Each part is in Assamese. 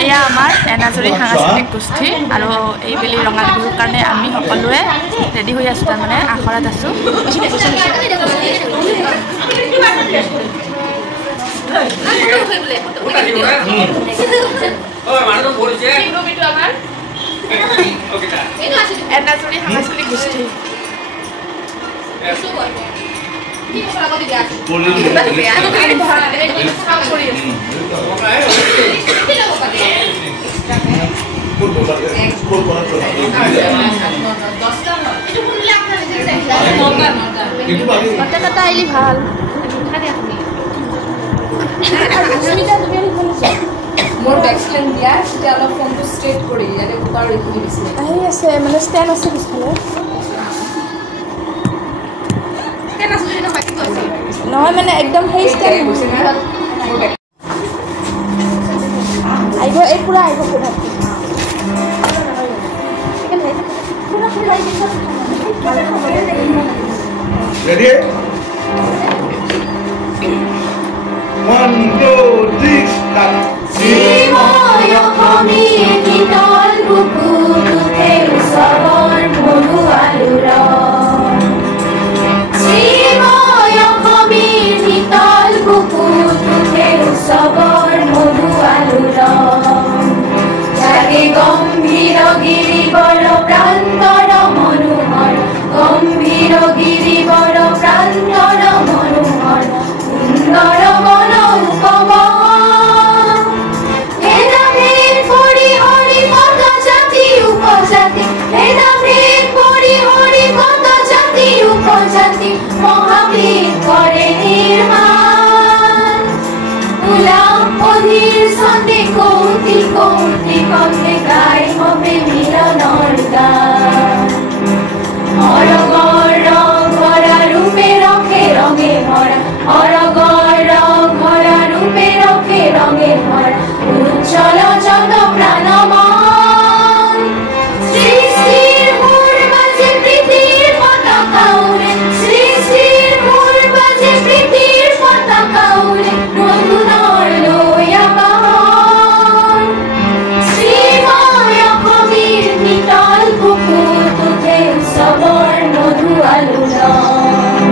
এয়া আমাৰ এনাজৰী সাংস্কৃতিক গোষ্ঠী আৰু এইবেলি ৰঙালী বিহুৰ কাৰণে আমি সকলোৱে ৰেডি হৈ আছোঁ তাৰমানে আখৰাত আছোঁ এনাজৰী সাংস্কৃতিক গোষ্ঠী কটা আহিলে ভাল মোৰ বেকস্টেণ্ড দিয়া তেতিয়া অলপ ফোনটো ষ্ট্ৰেট কৰি ইয়াতে কুকাৰ ৰেখি দিছিল আহি আছে মানে ষ্টেণ্ড আছে পিছফালে নহয় মানে একদম সেই ষ্টেণ্ড আহিব এই পুৰা আহিব Ready? 1, 2, 3, start. Simoyo komi kitol buku tute usabor modu alura. Simoyo komi kitol buku tute usabor modu alura. Jage gombhiro giri boro prantoro monuhar. Gombhiro giri boro prantoro monuhar. Sundor mono upama. Vedamir pori hori kota jati upajati. Vedamir pori hori kota jati upajati. Mohabit kore nirman. Ulam odhir sande kouti kouti konde gai hobe milanor gan. Orogor rong bhora rupe rokhe ronge bhora. Orogor rong bhora rupe rokhe ronge bhora. Uজ্জ্বল জন প্রাণময় সৃষ্টির মূল বাজে প্রীতির পতাকা উড়ে. সৃষ্টির মূল বাজে প্রীতির পতাকা উড়ে. নতুনর লইয়া বাহন শ্রীময় কবির নিটল পুকুর তুতে উৎসবর মধু আলোড়ন.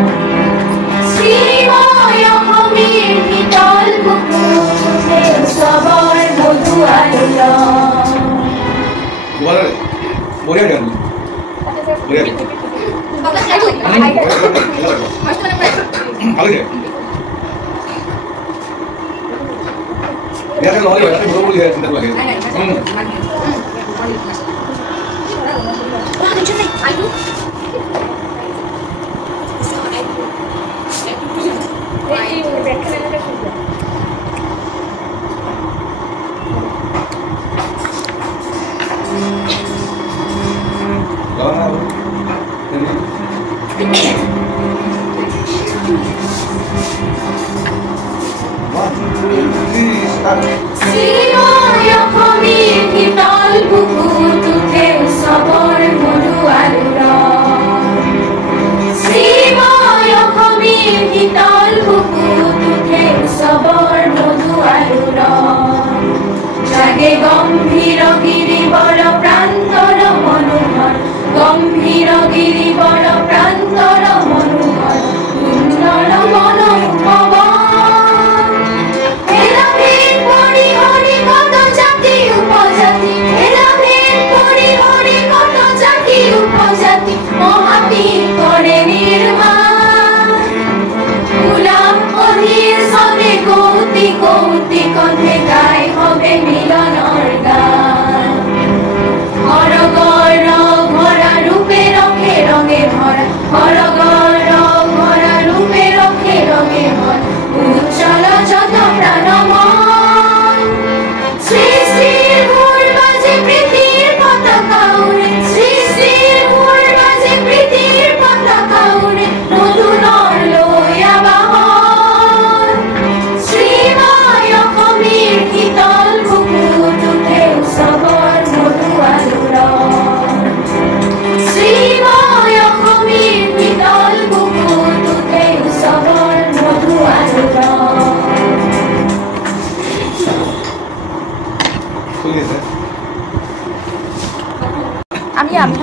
শ্রীময় কবির নিটল পুকুর তুতে উৎসবর মধু আলোড়ন. Boleh kan? Boleh. Kalau dia. Dia kan lori, tapi belum boleh sebentar lagi. Simoyo komi kitol buku tute usabor modu aluron. Simoyo komi kitol buku tute usabor modu aluron. Jage gombhiro giri boro prantoro monuhar. Gombhiro giri boro prantoro monuhar. Sundor mono upama. Vedamir pori hori kota jati upajati. Vedamir আমি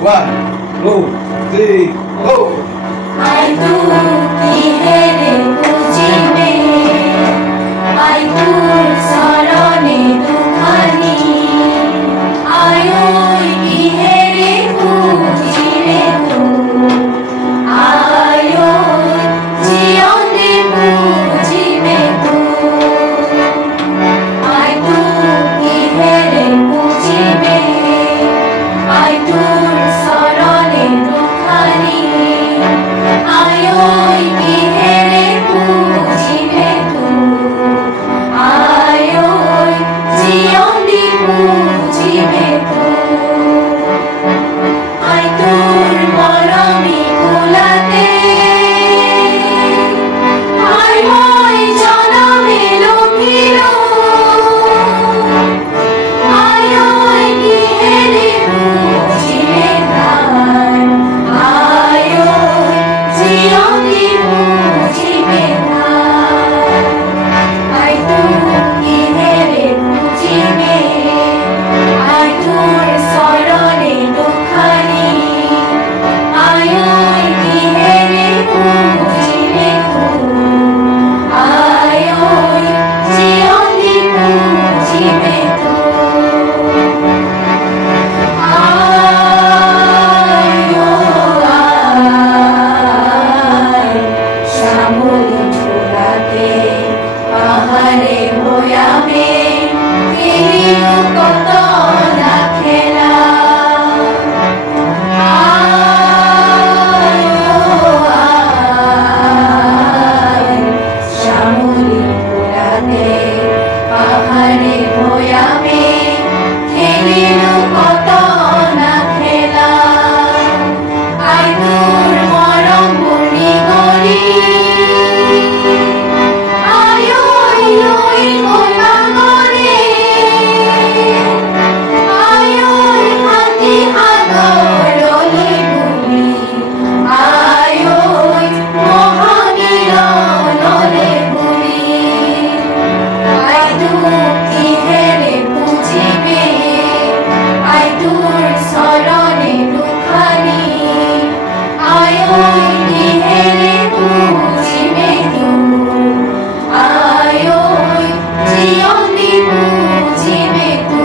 One, two, three, go! I do kihere ujime I do sarane dukhani ayo kihere ujime tu ayo jione ujime tu I do kihere ujime I do sarane dukhani ayo kihere ujime tu ayo jione ujime tu I dur marami kulate I hoy janame lokhiro ayo kihere ujime dhan ayo jione ujime dhan I dur kihere ujime I dur sarane dukhani ayo kihere ujime tu ayo jione ujime tu ayo shamuli purate ahare hoyame kiriu koto na khela shamuli purate ahare hoyame kiriu koto na khela I dur morom buni gori ayo loi kola gore ayo hati agoroli buli ayo mohagilo lole buli I do kihere ujime I dur sarane dukhani ayo kihere ujime tu ayo jione ujime tu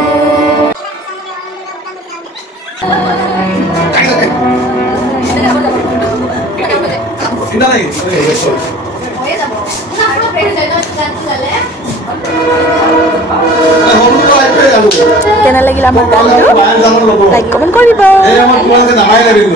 Indah lagi. কেনে লাগিল আমাৰ গানটো লাইক কমেণ্ট কৰিব এই আমাৰ তোমাকে নামাই লাগিব